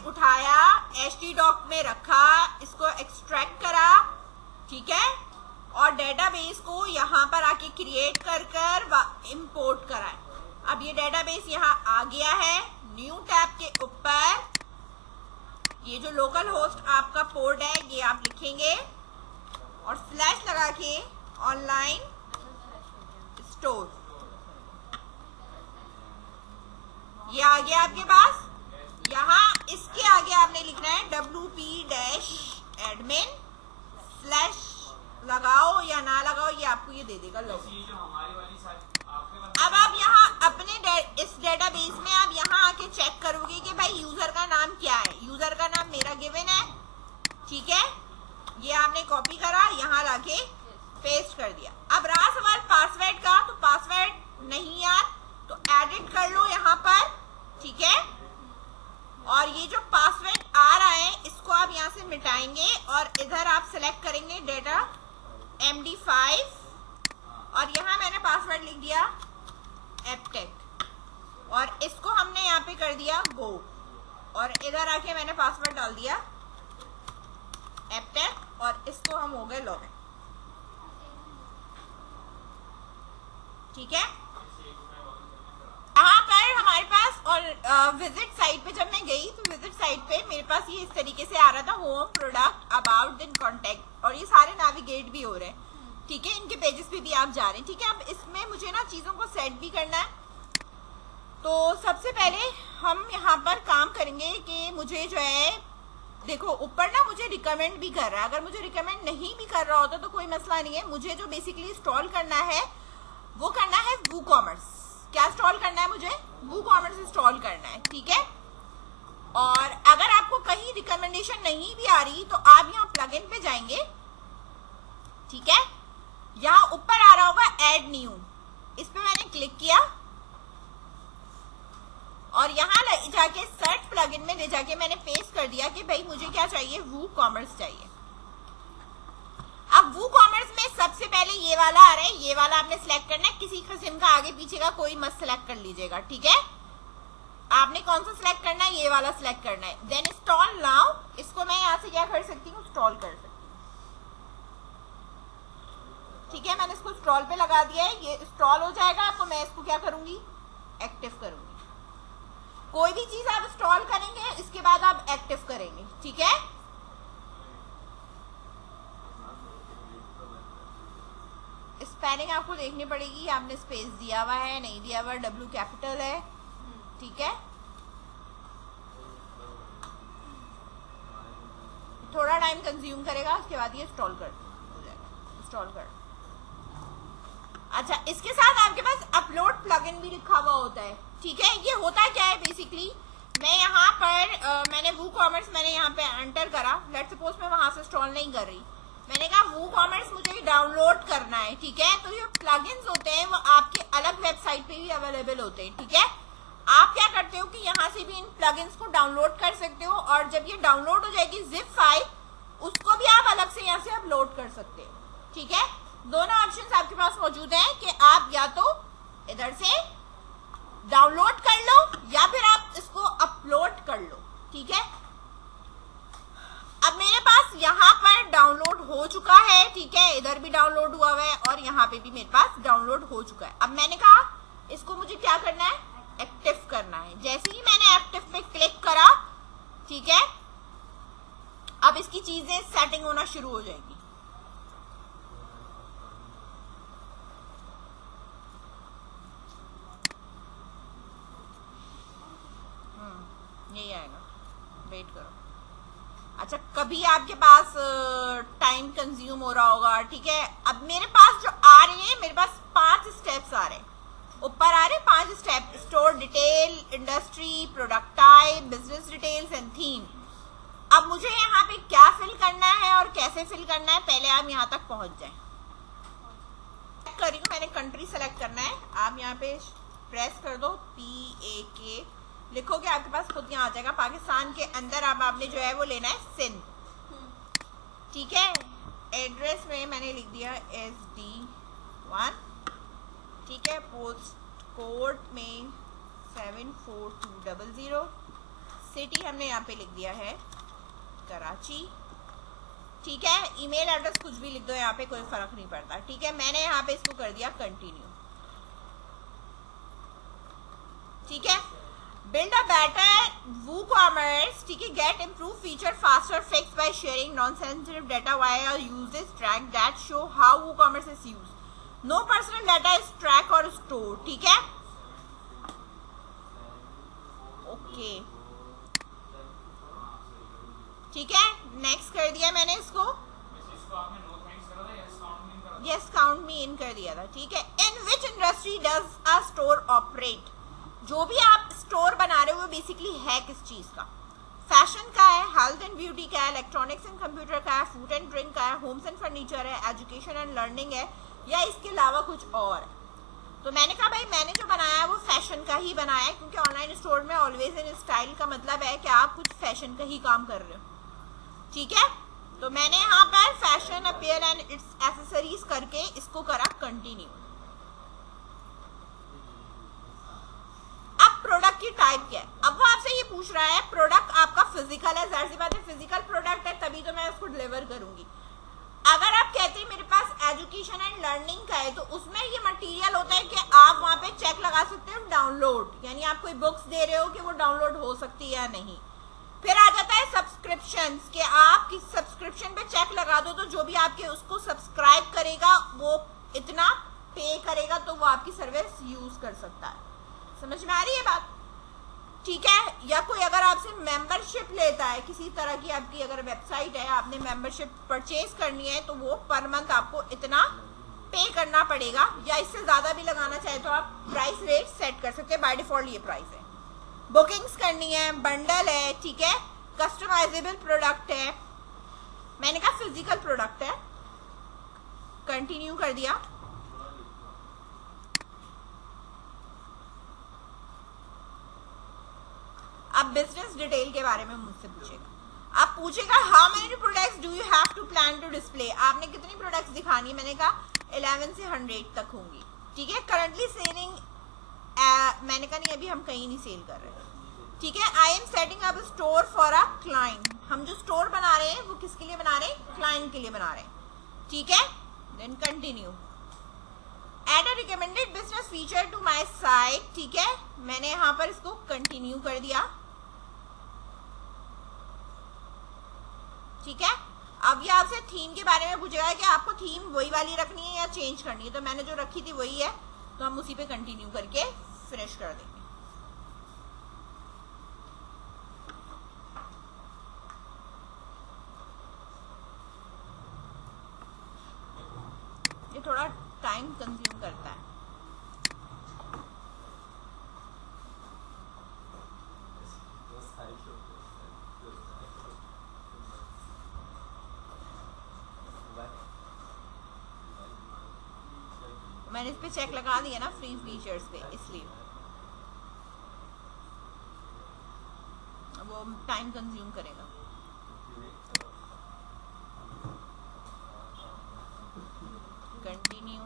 उठाया, htdoc में रखा, इसको एक्सट्रैक्ट करा, ठीक है, और डेटाबेस को यहाँ पर आके क्रिएट कर इंपोर्ट करा। अब ये डेटाबेस यहाँ आ गया है। न्यू टैब के ऊपर ये जो लोकल होस्ट आपका पोर्ट है ये आप लिखेंगे और स्लैश लगा के ऑनलाइन स्टोर, ये आ गया आपके पास। यहाँ इसके आगे आपने लिखना है wp-admin स्लैश, लगाओ या ना लगाओ ये आपको ये दे देगा लॉगिन। अब आप यहाँ अपने इस डेटाबेस में आप यहाँ आके चेक करोगे कि भाई यूजर का नाम क्या है। यूजर का नाम मेरा गिवन है, ठीक है, ये आपने कॉपी करा, यहाँ लाके पेस्ट कर दिया। अब रहा सवाल पासवर्ड का, तो पासवर्ड नहीं यार तो एडिट कर लो यहाँ पर, ठीक है, और ये जो पासवर्ड आ रहा है इसको आप यहाँ से मिटाएंगे और इधर आप सिलेक्ट करेंगे डेटा MD5 और यहाँ मैंने पासवर्ड लिख दिया एपटेक और इसको हमने यहाँ पे कर दिया गो और इधर आके मैंने पासवर्ड डाल दिया एपटेक और इसको हम हो गए लॉगिन, ठीक है। यहाँ पर हमारे पास और विजिट साइट पे जब मैं गई तो विजिट साइट पे मेरे पास ये इस तरीके से आ रहा था, home, product, about, then contact, और ये सारे नेविगेट भी हो रहे हैं, ठीक है, इनके पेजेस पे भी आप जा रहे हैं, ठीक है। अब इसमें मुझे ना चीजों को सेट भी करना है, तो सबसे पहले हम यहाँ पर काम करेंगे कि मुझे जो है, देखो ऊपर ना मुझे रिकमेंड भी कर रहा है, अगर मुझे रिकमेंड नहीं भी कर रहा होता तो कोई मसला नहीं है। मुझे जो बेसिकली इंस्टॉल करना है वो करना है वूकॉमर्स। क्या इंस्टॉल करना है मुझे? वूकॉमर्स इंस्टॉल करना है, ठीक है। और अगर आपको कहीं रिकमेंडेशन नहीं भी आ रही तो आप यहाँ प्लगइन पे जाएंगे, ठीक है, यहाँ ऊपर आ रहा होगा ऐड न्यू, इस पे मैंने क्लिक किया और यहाँ जाके सर्च प्लगइन में ले जाके मैंने पेस्ट कर दिया कि भाई मुझे क्या चाहिए, वूकॉमर्स चाहिए। अब वूकॉमर्स में सबसे पहले ये वाला आ रहा है, ये वाला आपने सिलेक्ट करना है, किसी किस्म का आगे पीछे का कोई मत सिलेक्ट कर लीजिएगा, ठीक है। आपने कौन सा सिलेक्ट करना है, ये वाला सिलेक्ट करना है। देन इंस्टॉल नाउ, इसको मैं यहाँ से क्या कर सकती हूँ, इंस्टॉल कर सकती हूँ, ठीक है। मैंने इसको इंस्टॉल पे लगा दिया है, ये इंस्टॉल हो जाएगा तो मैं इसको क्या करूंगी, एक्टिव करूंगी। कोई भी चीज आप इंस्टॉल करेंगे इसके बाद आप एक्टिव करेंगे, ठीक है। स्पेलिंग आपको देखनी पड़ेगी, आपने स्पेस दिया हुआ है नहीं दिया हुआ, W कैपिटल है, ठीक है। थोड़ा टाइम कंज्यूम करेगा, उसके बाद ये इंस्टॉल कर हो जाएगा, इंस्टॉल कर। अच्छा, इसके साथ आपके पास अपलोड प्लगइन भी लिखा हुआ होता है, ठीक है। ये होता क्या है बेसिकली, मैं यहाँ पर मैंने वूकॉमर्स मैंने यहाँ पे एंटर करा, लेट्स सपोज मैं वहां से इंस्टॉल नहीं कर रही, मैंने कहा वूकॉमर्स मुझे डाउनलोड करना है, ठीक है। तो ये प्लगइन्स होते हैं वो आपके अलग वेबसाइट पे भी अवेलेबल होते हैं, ठीक है। आप क्या करते हो कि यहाँ से भी इन प्लगइन्स को डाउनलोड कर सकते हो और जब ये डाउनलोड हो जाएगी जिप फाइल, उसको भी आप अलग से यहाँ से अपलोड कर सकते हो, ठीक है। दोनों ऑप्शंस आपके पास मौजूद हैं कि आप या तो इधर से डाउनलोड कर लो या फिर आप इसको अपलोड कर लो, ठीक है। अब मेरे पास यहाँ पर डाउनलोड हो चुका है, ठीक है, इधर भी डाउनलोड हुआ है और यहाँ पे भी मेरे पास डाउनलोड हो चुका है। अब मैंने कहा इसको मुझे क्या करना है, एक्टिव करना है। जैसे ही मैंने एक्टिव पे क्लिक करा, ठीक है, अब इसकी चीजें सेटिंग होना शुरू हो जाएगी। यही आएगा, वेट करो। अच्छा, कभी आपके पास टाइम कंज्यूम हो रहा होगा, ठीक है। अब मेरे पास जो आ रहे हैं, मेरे पास 5 स्टेप्स आ रहे हैं, ऊपर आ रहे 5 step, store detail, industry, product type, business details and theme. अब मुझे यहाँ पे क्या फिल करना है और कैसे फिल करना है, पहले आप यहाँ तक पहुंच जाएं। कर रही हूँ, मैंने कंट्री सेलेक्ट करना है, आप यहाँ पे प्रेस कर दो, PAK लिखोगे, आपके पास खुद यहाँ आ जाएगा। पाकिस्तान के अंदर अब आपने जो है वो लेना है सिंध, ठीक है। एड्रेस में मैंने लिख दिया SD1, ठीक है। पोस्ट कोड में 74200, सिटी हमने यहाँ पे लिख दिया है कराची, ठीक है। ईमेल एड्रेस कुछ भी लिख दो यहाँ पे, कोई फर्क नहीं पड़ता, ठीक है। मैंने यहाँ पे इसको कर दिया कंटिन्यू, ठीक है। बिल्ड अ बेटर WooCommerce, ठीक है। Get improve feature faster fix by sharing non sensitive data via usages track that show how WooCommerce is used. No personal data is track और स्टोर, ठीक है। ओके, ठीक है। Next कर दिया मैंने इसको, यस काउंट मी इन कर दिया था, ठीक है। In which industry does a store operate, जो भी आप स्टोर बना रहे हो वो बेसिकली है किस चीज का। फैशन का है, हेल्थ एंड ब्यूटी का है, इलेक्ट्रॉनिक्स एंड कंप्यूटर का है, फूड एंड ड्रिंक का है, होम्स एंड फर्नीचर है, एजुकेशन एंड लर्निंग है, या इसके अलावा कुछ और है। तो मैंने कहा भाई मैंने जो बनाया है वो फैशन का ही बनाया है, क्योंकि ऑनलाइन स्टोर में ऑलवेज इन स्टाइल का मतलब है कि आप कुछ फैशन का ही काम कर रहे हो, ठीक है। तो मैंने यहाँ पर fashion appear and it's accessories करके इसको करा कंटिन्यू। अब प्रोडक्ट की टाइप क्या है, अब वो आपसे ये पूछ रहा है प्रोडक्ट आपका फिजिकल है, जाहिर सी बात है फिजिकल प्रोडक्ट है तभी तो मैं उसको डिलीवर करूंगी। अगर आप कहते हैं मेरे पास एजुकेशन एंड लर्निंग का है, तो उसमें ये मटेरियल होता है कि आप वहां पे चेक लगा सकते हो डाउनलोड, यानी आप कोई बुक्स दे रहे हो कि वो डाउनलोड हो सकती है या नहीं। फिर आ जाता है सब्सक्रिप्शंस, कि आप किस सब्सक्रिप्शन पे चेक लगा दो तो जो भी आपके उसको सब्सक्राइब करेगा वो इतना पे करेगा तो वो आपकी सर्विस यूज कर सकता है। समझ में आ रही है बात, ठीक है। या कोई अगर आपसे मेंबरशिप लेता है किसी तरह की, आपकी अगर वेबसाइट है आपने मेंबरशिप परचेज करनी है तो वो पर मंथ आपको इतना पे करना पड़ेगा, या इससे ज्यादा भी लगाना चाहे तो आप प्राइस रेट सेट कर सकते हैं, बाय डिफॉल्ट ये प्राइस है। बुकिंग्स करनी है, बंडल है, ठीक है, कस्टमाइजेबल प्रोडक्ट है, मैंने कहा फिजिकल प्रोडक्ट है, कंटिन्यू कर दिया। अब बिजनेस डिटेल के बारे में मुझसे पूछेगा, आप पूछेगा how many products do you have to plan to display, आपने कितनी प्रोडक्ट्स दिखानी है। मैंने कहा 11 से 100 तक होंगी, ठीक है। करंटली सेलिंग, मैंने कहा नहीं अभी हम कहीं नहीं सेल कर रहे, ठीक है। I am setting up store for a client, हम जो स्टोर बना रहे हैं वो किसके लिए बना रहे हैं, क्लाइंट के लिए बना रहे हैं, ठीक है। Then continue. Add a recommended business feature to my site, ठीक है। मैंने यहाँ पर इसको कंटिन्यू कर दिया, ठीक है। अब ये आपसे थीम के बारे में पूछेगा कि आपको थीम वही वाली रखनी है या चेंज करनी है, तो मैंने जो रखी थी वही है, तो हम उसी पे कंटिन्यू करके फिनिश कर देंगे। ये थोड़ा टाइम कंज्यूम करता है। मैंने इस पे चेक लगा दिया ना फ्री फीचर्स पे, इसलिए वो टाइम कंज्यूम करेगा। कंटिन्यू।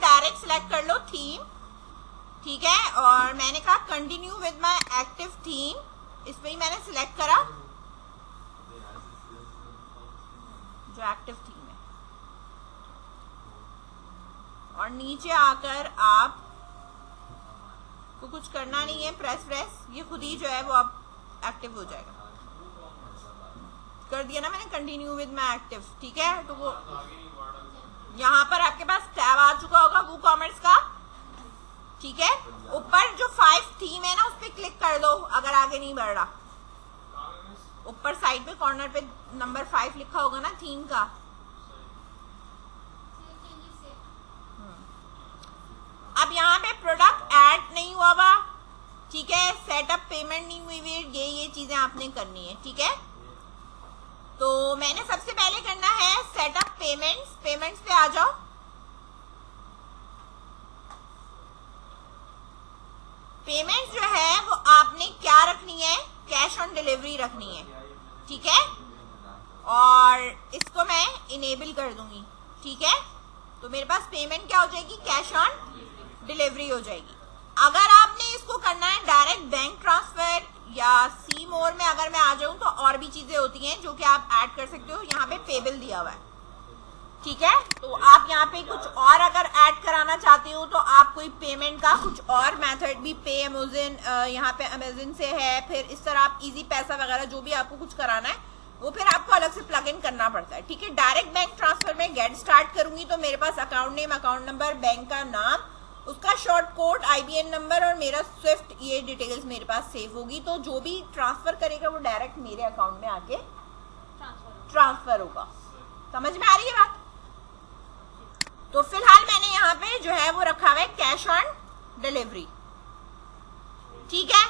डायरेक्ट सिलेक्ट कर लो थीम, ठीक है। और मैंने कहा continue with my active theme, इस पे ही मैंने सिलेक्ट करा जो एक्टिव थीम है, और नीचे आकर आप को कुछ करना नहीं है, प्रेस ये खुद ही जो है वो आप एक्टिव हो जाएगा। कर दिया ना मैंने कंटिन्यू विद माय एक्टिव, ठीक है। तो वो यहाँ पर आपके पास टैब आ चुका होगा WooCommerce का, ठीक है। ऊपर जो 5 थीम है ना उस पर क्लिक कर दो अगर आगे नहीं बढ़ रहा। ऊपर साइड पे कॉर्नर पे नंबर 5 लिखा होगा ना थीम का। अब यहाँ पे प्रोडक्ट ऐड नहीं हुआ हुआ, ठीक है। सेटअप पेमेंट नहीं हुई हुई, ये चीजें आपने करनी है, ठीक है। तो मैंने सबसे पहले करना है सेटअप पेमेंट्स। पेमेंट्स पे आ जाओ। पेमेंट्स जो है वो आपने क्या रखनी है, कैश ऑन डिलीवरी रखनी है, ठीक है। और इसको मैं इनेबल कर दूंगी, ठीक है। तो मेरे पास पेमेंट क्या हो जाएगी, कैश ऑन डिलीवरी हो जाएगी। अगर आपने इसको करना है डायरेक्ट बैंक ट्रांसफर या सी मोर में अगर मैं आ जाऊं तो और भी चीजें होती हैं जो कि आप ऐड कर सकते हो। यहाँ पे पेबल दिया हुआ है, ठीक है। तो आप यहाँ पे कुछ और अगर ऐड कराना चाहते हो तो आप कोई पेमेंट का कुछ और मेथड भी, पे अमेज़न, यहाँ पे अमेज़न से है, फिर इस तरह आप इजी पैसा वगैरह जो भी आपको कुछ कराना है वो फिर आपको अलग से प्लग इन करना पड़ता है, ठीक है। डायरेक्ट बैंक ट्रांसफर में गेट स्टार्ट करूंगी तो मेरे पास account name, account number, bank का नाम, उसका शॉर्ट कोड, IBN नंबर और मेरा स्विफ्ट, ये डिटेल्स मेरे पास सेव होगी। तो जो भी ट्रांसफर करेगा वो डायरेक्ट मेरे अकाउंट में आके ट्रांसफर होगा। समझ में आ रही है बात? तो फिलहाल मैंने यहाँ पे जो है वो रखा हुआ है कैश ऑन डिलीवरी, ठीक है।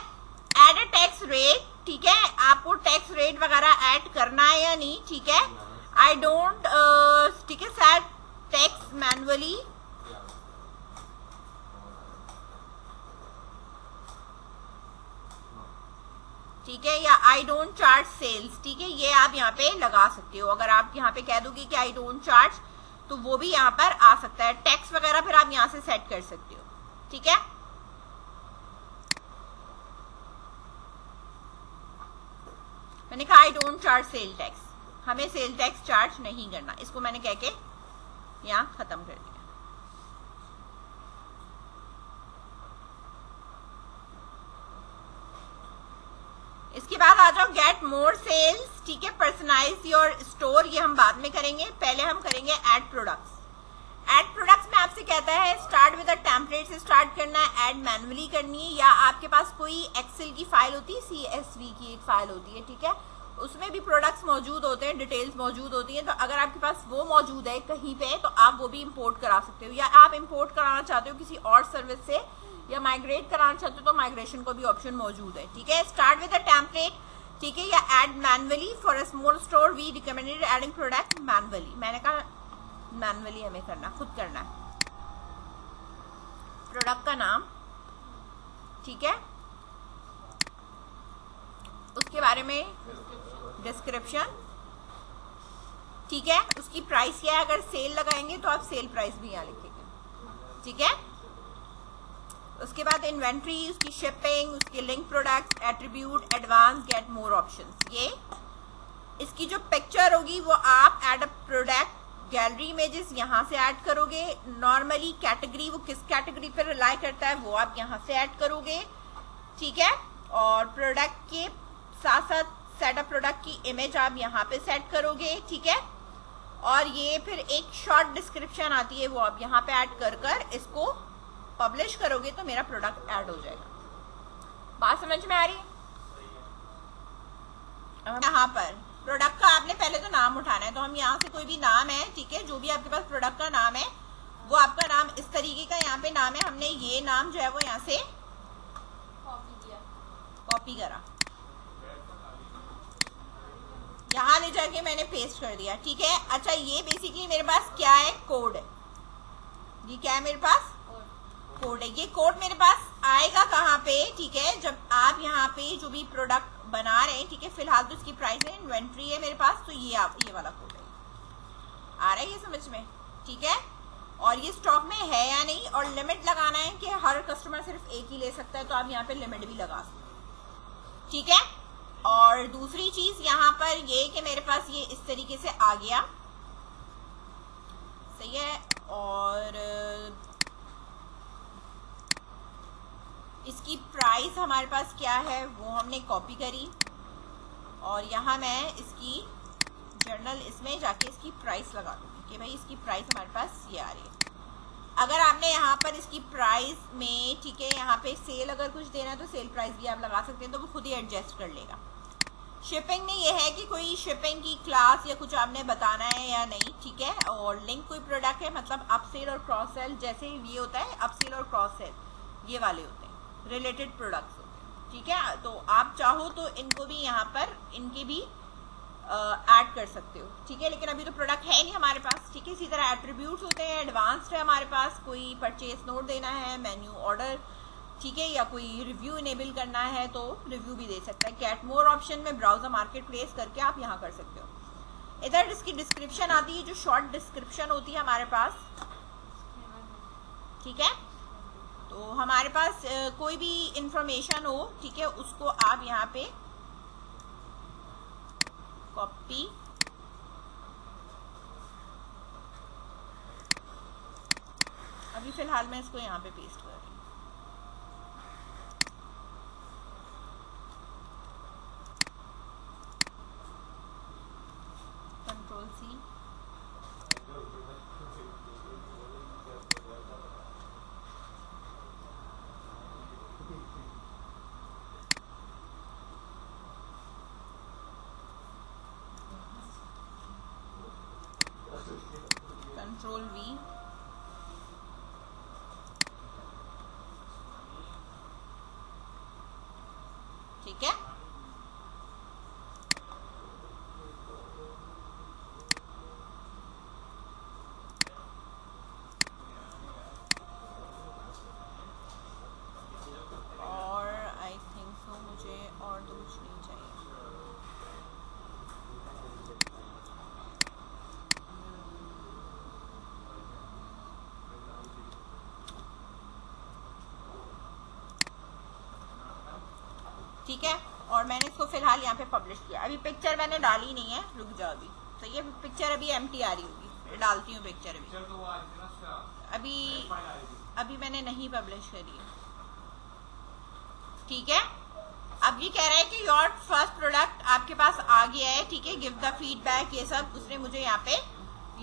एड अ टैक्स रेट, ठीक है। आपको टैक्स रेट वगैरह ऐड करना है या नहीं, ठीक है। आई डोंट, ठीक है, सेट टैक्स मैनुअली, ठीक है, या आई डोंट चार्ज सेल्स, ठीक है। ये आप यहाँ पे लगा सकते हो। अगर आप यहाँ पे कह दोगे कि आई डोंट चार्ज तो वो भी यहाँ पर आ सकता है। टैक्स वगैरह फिर आप यहाँ से सेट कर सकते हो, ठीक है। मैंने कहा I don't charge sale tax, हमें सेल टैक्स चार्ज नहीं करना, इसको मैंने कह के यहाँ खत्म कर दिया। इसके बाद आ जाओ गेट मोर सेल्स, ठीक है। पर्सनलाइज योर स्टोर, ये हम बाद में करेंगे, पहले हम करेंगे ऐड प्रोडक्ट्स। ऐड प्रोडक्ट्स में आपसे कहता है स्टार्ट विद अ टेम्पलेट से स्टार्ट करना है, ऐड मैनुअली करनी है, या आपके पास कोई एक्सेल की फाइल होती है, CSV की एक फाइल होती है, ठीक है, उसमें भी प्रोडक्ट्स मौजूद होते हैं, डिटेल्स मौजूद होती हैं। तो अगर आपके पास वो मौजूद है कहीं पे तो आप वो भी इंपोर्ट करा सकते हो, या आप इंपोर्ट कराना चाहते हो किसी और सर्विस से या माइग्रेट कराना चाहते हो तो माइग्रेशन को भी ऑप्शन मौजूद है, ठीक है। स्टार्ट विद अ टेम्पलेट, ठीक है, या add manually for a small store we recommended adding product manually. मैंने कहा मैनुअली हमें करना, खुद करना है। प्रोडक्ट का नाम, ठीक है, उसके बारे में डिस्क्रिप्शन, ठीक है, उसकी प्राइस क्या है, अगर सेल लगाएंगे तो आप सेल प्राइस भी यहाँ लिखेंगे, ठीक है। उसके बाद इन्वेंट्री, उसकी शिपिंग, उसके link products, attribute, advance, get more options. ये इसकी जो पिक्चर होगी वो आप add a product gallery images यहाँ से ऐड करोगे। नॉर्मली कैटेगरी, वो किस कैटेगरी पर रिलाई करता है वो आप यहाँ से ऐड करोगे, ठीक है। और प्रोडक्ट के साथ साथ सेट अप प्रोडक्ट की इमेज आप यहाँ पे सेट करोगे, ठीक है। और ये फिर एक शॉर्ट डिस्क्रिप्शन आती है वो आप यहाँ पे ऐड कर कर इसको पब्लिश करोगे तो मेरा प्रोडक्ट ऐड हो जाएगा। बात समझ में आ रही है? यहाँ पर प्रोडक्ट का आपने पहले तो नाम उठाना है, तो हम यहाँ से कोई भी नाम है, ठीक है, जो भी आपके पास प्रोडक्ट का नाम है वो आपका नाम इस तरीके का यहाँ पे नाम है, हमने ये नाम जो है वो यहाँ से कॉपी करा, यहाँ ले जाके मैंने पेस्ट कर दिया, ठीक है। अच्छा, ये बेसिकली मेरे पास क्या है, कोड, ये क्या है मेरे पास, कोड है। ये कोड मेरे पास आएगा कहाँ पे, ठीक है, जब आप यहाँ पे जो भी प्रोडक्ट बना रहे हैं, ठीक है, फिलहाल तो इसकी प्राइस है, इन्वेंट्री है मेरे पास, तो ये आप ये वाला कोड है, आ रहा है ये समझ में, ठीक है। और ये स्टॉक में है या नहीं, और लिमिट लगाना है कि हर कस्टमर सिर्फ एक ही ले सकता है, तो आप यहाँ पे लिमिट भी लगा सकते हैं, ठीक है। और दूसरी चीज यहाँ पर ये कि मेरे पास ये इस तरीके से आ गया, सही है। और इसकी प्राइस हमारे पास क्या है वो हमने कॉपी करी, और यहाँ मैं इसकी जर्नल इसमें जाके इसकी प्राइस लगा दूंगी कि भाई इसकी प्राइस हमारे पास ये आ रही है। अगर आपने यहाँ पर इसकी प्राइस में, ठीक है, यहाँ पे सेल अगर कुछ देना है तो सेल प्राइस भी आप लगा सकते हैं, तो वो खुद ही एडजस्ट कर लेगा। शिपिंग में ये है कि कोई शिपिंग की क्लास या कुछ आपने बताना है या नहीं, ठीक है। और लिंक कोई प्रोडक्ट है, मतलब अपसेल और क्रॉस सेल, जैसे ये होता है अपसेल और क्रॉस सेल, ये वाले होते हैं, रिलेटेड प्रोडक्ट्स होते हैं, ठीक है। तो आप चाहो तो इनको भी यहाँ पर इनके भी ऐड कर सकते हो, ठीक है। लेकिन अभी तो प्रोडक्ट है नहीं हमारे पास, ठीक है। इसी तरह एट्रीब्यूट्स होते हैं, एडवांस्ड है हमारे पास, कोई परचेज नोट देना है, मेन्यू ऑर्डर, ठीक है, या कोई रिव्यू इनेबल करना है तो रिव्यू भी दे सकता है। गेट मोर ऑप्शन में ब्राउजर मार्केट प्लेस करके आप यहाँ कर सकते हो। इधर इसकी डिस्क्रिप्शन आती है, जो शॉर्ट डिस्क्रिप्शन होती है हमारे पास, ठीक है। तो हमारे पास कोई भी इंफॉर्मेशन हो, ठीक है, उसको आप यहाँ पे कॉपी अभी फिलहाल मैं इसको यहाँ पे पेस्ट कर रही हूँ। कंट्रोल सी, कंट्रोल वी, ठीक है। और आई थिंक सो मुझे और तो कुछ नहीं चाहिए। ठीक है, और मैंने इसको फिलहाल यहाँ पे पब्लिश किया। अभी पिक्चर मैंने डाली नहीं है, रुक जाओ अभी। तो ये पिक्चर अभी एम्प्टी आ रही होगी, डालती हूँ पिक्चर अभी मैंने नहीं पब्लिश करी है, ठीक है। अब ये कह रहा है कि योर फर्स्ट प्रोडक्ट आपके पास आ गया है, ठीक है, गिव द फीडबैक, ये सब उसने मुझे यहाँ पे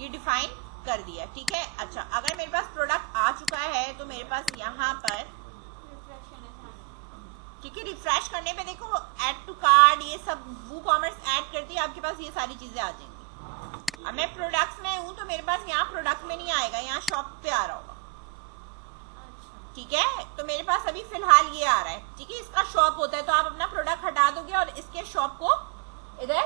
ये डिफाइन कर दिया, ठीक है। अच्छा, अगर मेरे पास प्रोडक्ट आ चुका है तो मेरे पास यहाँ पर, ठीक है, रिफ्रेश करने पे देखो ऐड टू कार्ड, ये सब वूकॉमर्स ऐड करती है, आपके पास ये सारी चीजें आ जाएंगी। अब मैं प्रोडक्ट्स में हूँ तो मेरे पास यहाँ प्रोडक्ट में नहीं आएगा, यहाँ शॉप पे आ रहा होगा, ठीक है। तो मेरे पास अभी फिलहाल ये आ रहा है, ठीक है। इसका शॉप होता है तो आप अपना प्रोडक्ट हटा दोगे और इसके शॉप को इधर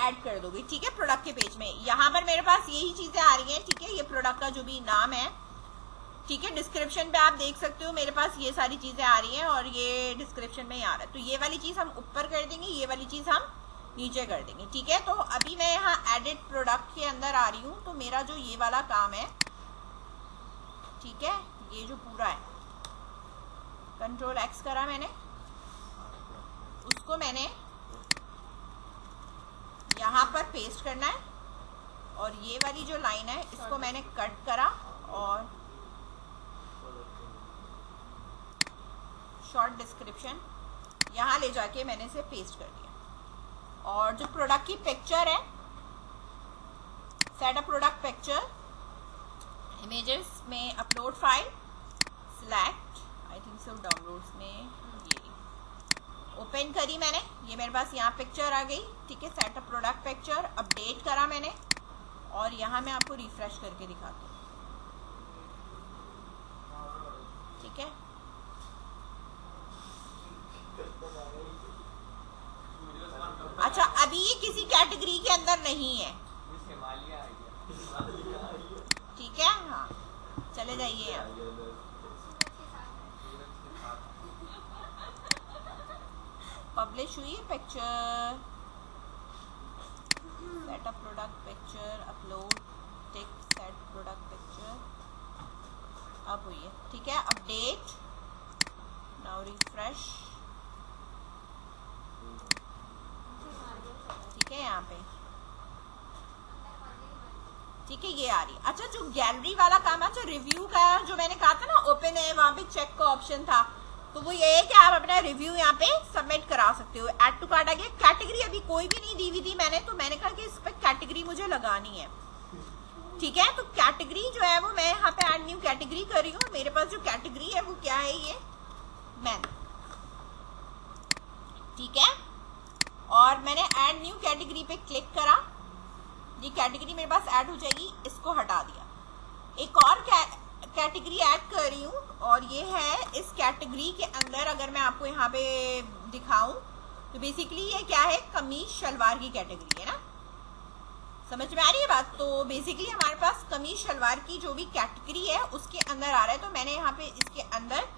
ऐड कर दोगे, ठीक है, प्रोडक्ट के पेज में। यहाँ पर मेरे पास यही चीजें आ रही हैं, ठीक है, ये प्रोडक्ट का जो भी नाम है, ठीक है। डिस्क्रिप्शन पे आप देख सकते हो मेरे पास ये सारी चीजें आ रही हैं और ये डिस्क्रिप्शन में ही आ रहा है। तो ये वाली चीज हम ऊपर कर देंगे, ये वाली चीज हम नीचे कर देंगे, ठीक है। तो अभी मैं यहाँ एडिट प्रोडक्ट के अंदर आ रही हूँ, तो मेरा जो ये वाला काम है, ठीक है, ये जो पूरा है, कंट्रोल एक्स करा मैंने, उसको मैंने यहाँ पर पेस्ट करना है और ये वाली जो लाइन है इसको मैंने कट करा और शॉर्ट डिस्क्रिप्शन यहाँ ले जाके मैंने इसे पेस्ट कर दिया। और जो प्रोडक्ट की पिक्चर है, set a product picture, images में upload file, select, I think so downloads में ये ओपन करी मैंने, ये मेरे पास यहाँ पिक्चर आ गई, ठीक है। Set a product picture update करा मैंने और यहाँ मैं आपको रिफ्रेश करके दिखाती हूँ, ठीक है। अच्छा, अभी ये किसी कैटेगरी के अंदर नहीं है, ठीक है, हाँ, चले जाइए यहाँ। पब्लिश हुई picture, set up product picture, upload text, set product picture, अब हुई है, ठीक है। अपडेट, नाउ रिफ्रेश, ठीक है, यहाँ पे, ठीक है, ये आ रही है। अच्छा, जो गैलरी वाला काम है, जो रिव्यू का, जो मैंने कहा था ना ओपन है, वहां पे चेक का ऑप्शन था, तो वो ये है कि आप अपना रिव्यू यहाँ पे सबमिट करा सकते हो। ऐड टू कार्ट आ गया। कैटेगरी अभी कोई भी नहीं दी हुई थी मैंने, तो मैंने कहा कि इस पर कैटेगरी मुझे लगानी है, ठीक है। तो कैटेगरी जो है वो मैं यहाँ पे ऐड न्यू कैटेगरी कर रही हूँ। मेरे पास जो कैटेगरी है वो क्या है, ये मैन, ठीक है। और मैंने ऐड न्यू कैटेगरी पे क्लिक करा, ये कैटेगरी मेरे पास ऐड हो जाएगी, इसको हटा दिया। एक और कैटेगरी ऐड कर रही हूँ और ये है इस कैटेगरी के अंदर, अगर मैं आपको यहाँ पे दिखाऊं तो बेसिकली ये क्या है, कमीज शलवार की कैटेगरी है ना, समझ में आ रही है बात। तो बेसिकली हमारे पास कमीज शलवार की जो भी कैटेगरी है उसके अंदर आ रहा है, तो मैंने यहाँ पे इसके अंदर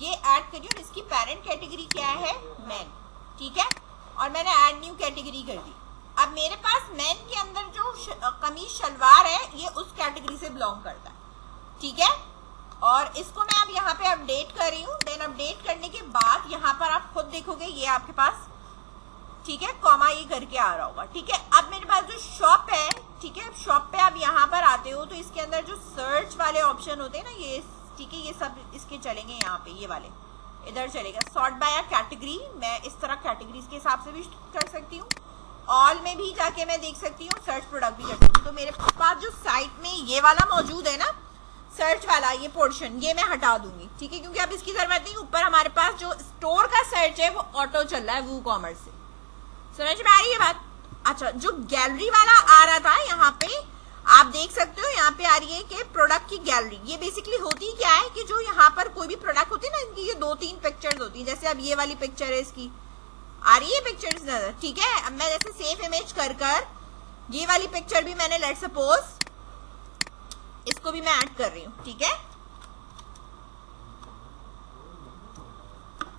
ये ऐड करी और इसकी पेरेंट कैटेगरी क्या है, मैन, ठीक है। और मैंने ऐड न्यू कैटेगरी कर दी। अब मेरे पास मैन के अंदर जो कमीज शलवार है ये उस कैटेगरी से बिलोंग करता है, ठीक है। और इसको मैं अब यहाँ पे अपडेट कर रही हूँ। देन अपडेट करने के बाद यहाँ पर आप खुद देखोगे ये आपके पास, ठीक है, कॉमा ये करके आ रहा होगा, ठीक है। अब मेरे पास जो शॉप है, ठीक है, शॉप पे आप यहाँ पर आते हो तो इसके अंदर जो सर्च वाले ऑप्शन होते हैं ना, ये ठीक है, ये सब इसके चलेंगे यहाँ पे, ये वाले इधर चलेगा। सॉर्ट बाय कैटेगरी, मैं इस तरह कैटेगरीज के हिसाब से भी कर सकती हूँ। ऑल में भी जाके मैं देख सकती हूँ, सर्च प्रोडक्ट भी कर सकती हूँ। तो मेरे पास जो साइट में ये वाला मौजूद है ना, सर्च वाला ये पोर्शन, ये मैं हटा दूंगी, ठीक है, क्योंकि अब इसकी जरूरत नहीं। ऊपर हमारे पास जो स्टोर का सर्च है वो ऑटो चल रहा है वो कॉमर्स से। समझ में आ रही है बात? अच्छा, जो गैलरी वाला आ रहा था यहाँ पे आप देख सकते हो, यहाँ पे आ रही है कि प्रोडक्ट की गैलरी। ये बेसिकली होती क्या है कि जो यहाँ पर कोई भी प्रोडक्ट होती है ना, इनकी ये 2-3 पिक्चर्स होती है। जैसे अब ये वाली पिक्चर है, इसकी आ रही है पिक्चर्स नजर, ठीक है। अब मैं जैसे सेव इमेज कर ये वाली पिक्चर भी मैंने लेट सपोज इसको भी मैं ऐड कर रही हूँ, ठीक है,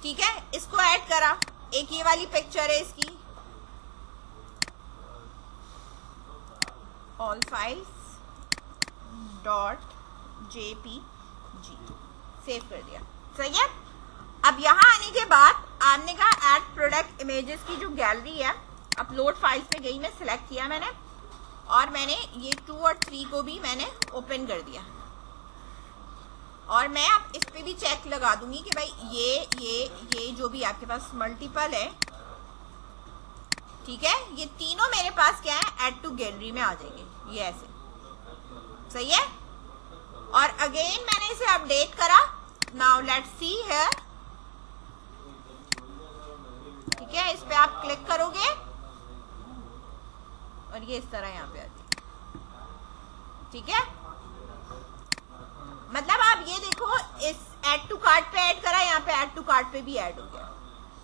ठीक है, इसको ऐड करा। एक ये वाली पिक्चर है इसकी, ऑल फाइल्स .jpg सेव कर दिया, सही है। अब यहाँ आने के बाद आपने कहा ऐड प्रोडक्ट इमेजेस की जो गैलरी है, अपलोड फाइल्स में गई, मैं सिलेक्ट किया मैंने, और मैंने ये 2 और 3 को भी मैंने ओपन कर दिया। और मैं अब इस पे भी चेक लगा दूंगी कि भाई ये जो भी आपके पास मल्टीपल है, ठीक है, ये तीनों मेरे पास क्या है, ऐड टू गैलरी में आ जाएंगे, ये ऐसे, सही है। और अगेन मैंने इसे अपडेट करा। नाउ लेट्स सी हियर, ठीक है, इस पे आप क्लिक करोगे और ये इस तरह यहाँ पे आती है, ठीक है। मतलब आप ये देखो, इस ऐड टू कार्ट पे ऐड करा, यहाँ पे ऐड टू कार्ट पे भी ऐड हो गया।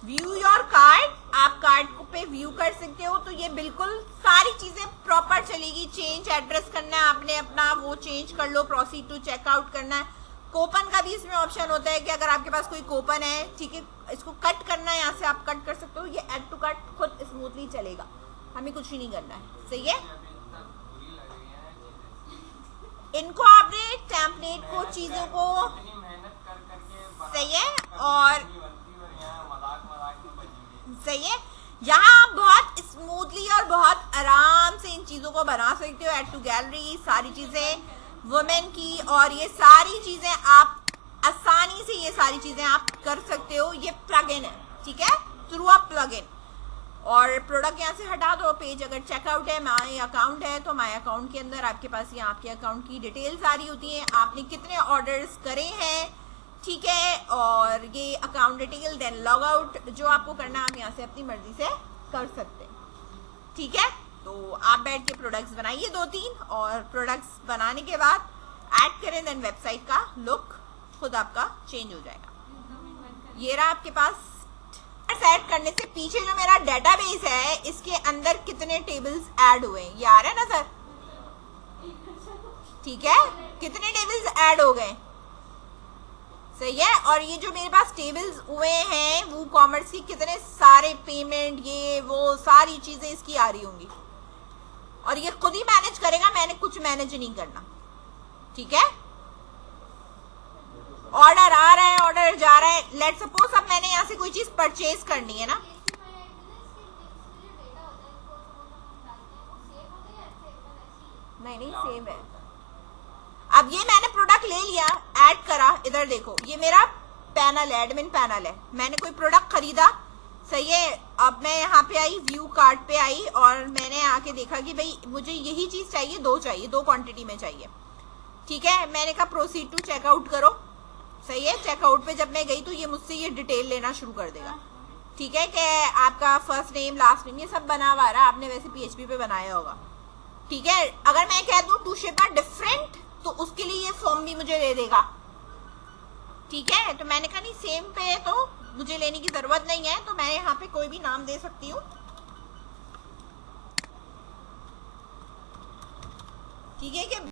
व्यू योर कार्ट, आप कार्ट पे व्यू कर सकते हो, तो ये बिल्कुल सारी चीजें प्रॉपर चलेगी। चेंज एड्रेस करना है आपने अपना, वो चेंज कर लो। प्रोसीड टू चेकआउट करना है। कूपन का भी इसमें ऑप्शन होता है कि अगर आपके पास कोई कूपन है, ठीक है, इसको कट करना है, यहाँ से आप कट कर सकते हो। ये ऐड टू कार्ट खुद स्मूथली चलेगा, हमें कुछ ही नहीं करना है, सही है। इनको आपने टेम्पलेट को, चीजों को, सही है, और सही है, यहाँ आप बहुत स्मूथली और बहुत आराम से इन चीजों को बना सकते हो। ऐड टू गैलरी, सारी चीजें वुमेन की, और ये सारी चीजें आप आसानी से ये सारी चीजें आप कर सकते हो। ये प्लग इन है, ठीक है, थ्रू अ प्लग इन। और प्रोडक्ट यहाँ से हटा दो। पेज अगर चेकआउट है, माई अकाउंट है, तो माई अकाउंट के अंदर आपके पास ये आपके अकाउंट की डिटेल सारी होती है, आपने कितने ऑर्डर्स करे हैं, ठीक है, और ये account detail. Then log out, जो आपको करना है आप यहाँ से अपनी मर्जी से कर सकते हैं, ठीक है। तो आप बैठ के प्रोडक्ट्स बनाइए 2-3, और प्रोडक्ट्स बनाने के बाद ऐड करें, देन वेबसाइट का लुक खुद आपका चेंज हो जाएगा। ये रहा आपके पास। ऐड करने से पीछे जो मेरा डेटाबेस है, इसके अंदर कितने टेबल्स ऐड हुए हैं ये आ रहा है ना सर, ठीक है, कितने टेबल्स ऐड हो गए, सही है। और ये जो मेरे पास टेबल्स हुए हैं वो कॉमर्स की, कितने सारे पेमेंट, ये वो सारी चीजें इसकी आ रही होंगी, और ये खुद ही मैनेज करेगा, मैंने कुछ मैनेज नहीं करना, ठीक है। ऑर्डर आ रहा है, ऑर्डर जा रहा है। लेट सपोज अब मैंने यहाँ से कोई चीज परचेज करनी है ना, नहीं सेम है। अब ये मैंने प्रोडक्ट ले लिया, ऐड करा, इधर देखो ये मेरा पैनल है, एडमिन पैनल है, मैंने कोई प्रोडक्ट खरीदा, सही है। अब मैं यहाँ पे आई, व्यू कार्ट पे आई, और मैंने आके देखा कि भाई मुझे यही चीज चाहिए, 2 चाहिए, 2 क्वांटिटी में चाहिए, ठीक है। मैंने कहा प्रोसीड टू चेकआउट करो, सही है। चेकआउट पे जब मैं गई तो ये मुझसे ये डिटेल लेना शुरू कर देगा, ठीक है, कि आपका फर्स्ट नेम, लास्ट नेम, ये सब बना हुआ रहा, आपने वैसे PHP पे बनाया होगा, ठीक है। अगर मैं कह दूं टू शिप डिफरेंट, तो उसके लिए ये फॉर्म भी मुझे दे देगा, ठीक है। तो मैंने कहा नहीं, सेम पे है तो मुझे लेने की जरूरत नहीं है, तो मैं यहाँ पे कोई भी नाम दे सकती हूँ, ठीक है, कि